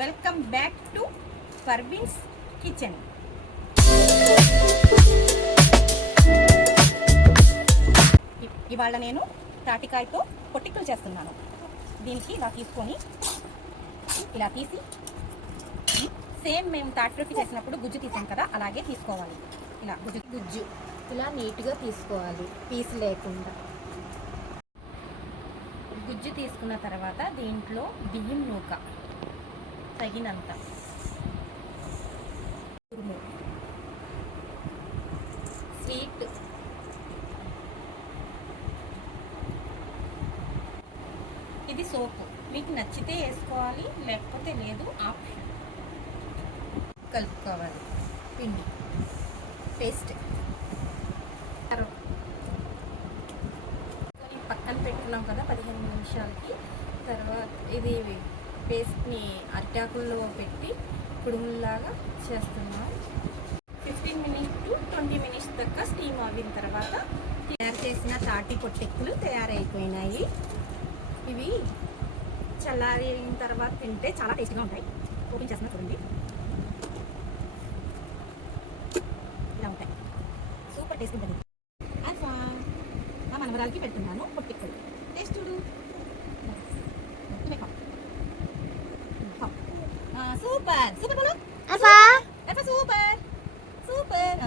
Welcome back to Parveen's kitchen. ఇవాళ నేను తాటికాయతో పొట్టిక్కలు చేస్తున్నాను. దీనికి ఇలా తీసుకొని ఇలా తీసి సేమ్ మేము తాటి రొట్టి చేసినప్పుడు గుజ్జు తీసాం కదా, అలాగే తీసుకోవాలి. ఇలా గుజ్జు ఇలా నీట్గా తీసుకోవాలి, పీస్ లేకుండా. గుజ్జు తీసుకున్న తర్వాత దీంట్లో బియ్యం నూక తగినంత, స్వీట్, ఇది సోపు. మీకు నచ్చితే వేసుకోవాలి, లేకపోతే లేదు, ఆప్షన్. కలుపుకోవాలి పిండి పేస్ట్. పక్కన పెట్టుకున్నాం కదా 15 నిమిషాలకి. తర్వాత ఇది పేస్ట్ని అరిటాకుల్లో పెట్టి కుడుముల్లాగా చేస్తున్నాం. 15 మినిట్స్ టు 20 మినిట్స్ దాకా స్టీమ్ అవిన తర్వాత తయారు చేసిన తాటి పొట్టెక్కులు తయారైపోయినాయి. ఇవి చల్లారిన తర్వాత తింటే చాలా టేస్టీగా ఉంటాయి. ఓపెన్ చేస్తున్నా చూడండి, ఇలా ఉంటాయి. సూపర్ టేస్ట్ ఉంటుంది. అల్ఫా మా మనవరాలకి పెడుతున్నాను పొట్టెక్కులు. టేస్ట్ చూడు. సూపర్ సూపర్ బోలో. Alpha alpha super super.